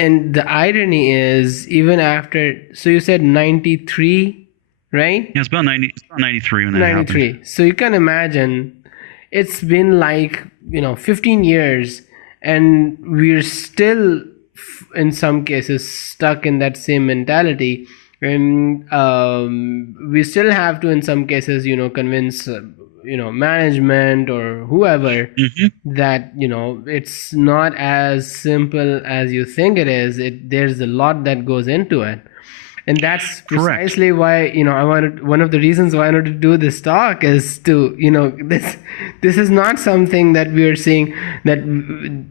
And the irony is, even after, so you said 93, right? Yeah, it's about 93 when that 93. happened. So you can imagine it's been like, 15 years, and we're still, in some cases, stuck in that same mentality. And we still have to, in some cases, convince, management or whoever that, it's not as simple as you think it is. There's a lot that goes into it. And that's precisely why, one of the reasons why I wanted to do this talk is to, this is not something that we are seeing, that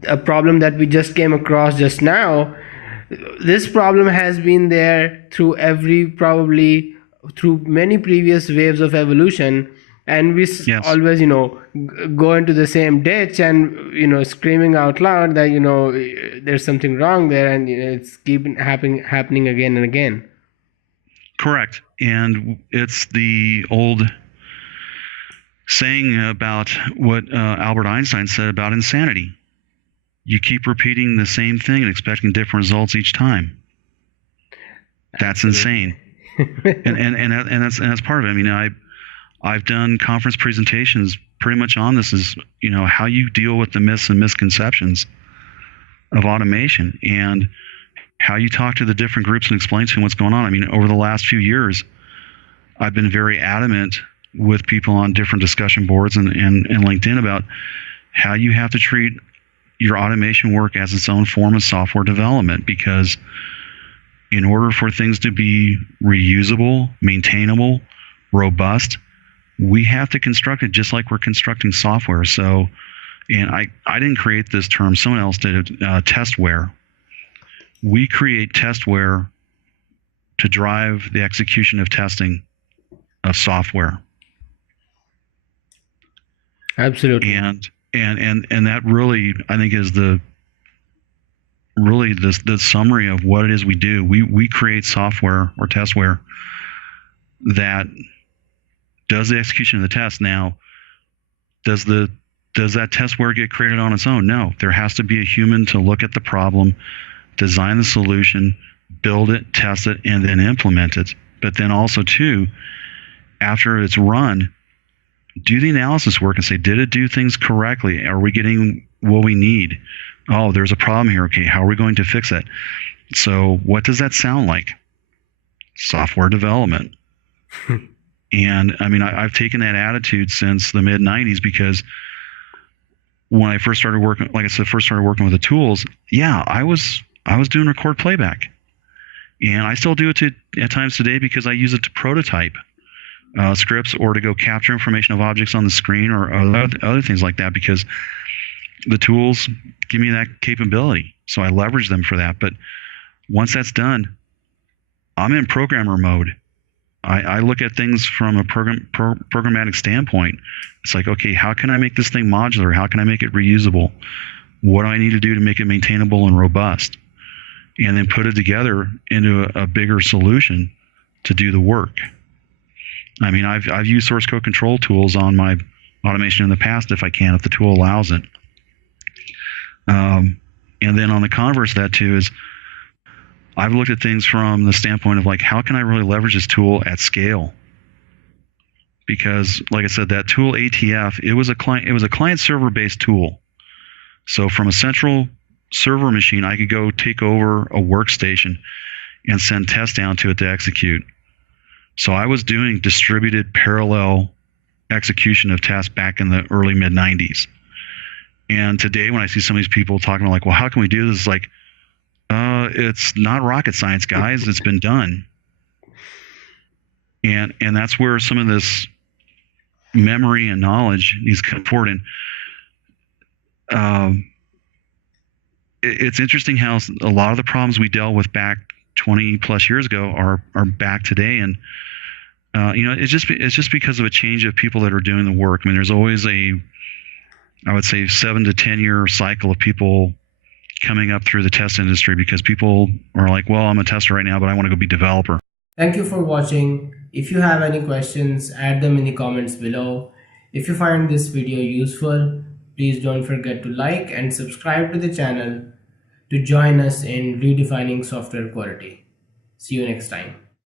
a problem that we just came across just now. This problem has been there through probably through many previous waves of evolution. And we always, go into the same ditch and, screaming out loud that, there's something wrong there, and it's keeping happening again and again. Correct. And it's the old saying about what Albert Einstein said about insanity. You keep repeating the same thing and expecting different results each time. That's insane. and that's part of it. I mean, I've done conference presentations pretty much on this, is how you deal with the myths and misconceptions of automation, and how you talk to the different groups and explain to them what's going on. I mean, over the last few years, I've been very adamant with people on different discussion boards and LinkedIn about how you have to treat your automation work as its own form of software development, because in order for things to be reusable, maintainable, robust, we have to construct it just like we're constructing software. So, and I didn't create this term, someone else did it, testware. We create testware to drive the execution of testing of software. Absolutely. And that really, I think, is the summary of what it is we do. We create software or testware that does the execution of the test. Now, does that testware get created on its own? No. There has to be a human to look at the problem, design the solution, build it, test it, and then implement it. But then also, too, after it's run, do the analysis work and say, did it do things correctly? Are we getting what we need? Oh, there's a problem here. Okay, how are we going to fix it? So what does that sound like? Software development. And I mean, I've taken that attitude since the mid 90s, because when I first started working, like I said, started working with the tools, yeah, I was doing record playback. And I still do it at times today, because I use it to prototype scripts, or to go capture information of objects on the screen, or other things like that, because the tools give me that capability. So I leverage them for that. But once that's done, I'm in programmer mode. I look at things from a programmatic standpoint. It's like, okay, how can I make this thing modular? How can I make it reusable? What do I need to do to make it maintainable and robust? And then put it together into a bigger solution to do the work. I mean, I've used source code control tools on my automation in the past, if the tool allows it. And then on the converse of that too is, I've looked at things from the standpoint of like, how can I really leverage this tool at scale? Because, like I said, that tool ATF, it was a client server based tool. So from a central server machine, I could go take over a workstation and send tests down to it to execute. So I was doing distributed parallel execution of tests back in the early mid 90s. And today, when I see some of these people talking about like, well, how can we do this? It's like, it's not rocket science, guys. It's been done. And that's where some of this memory and knowledge needs to come forward. And it's interesting how a lot of the problems we dealt with back 20 plus years ago are back today. And it's just because of a change of people that are doing the work. I mean, there's always I would say 7 to 10 year cycle of people coming up through the test industry, because people are like, well, I'm a tester right now, but I want to go be developer. Thank you for watching. If you have any questions, add them in the comments below. If you find this video useful, please don't forget to like and subscribe to the channel to join us in redefining software quality. See you next time.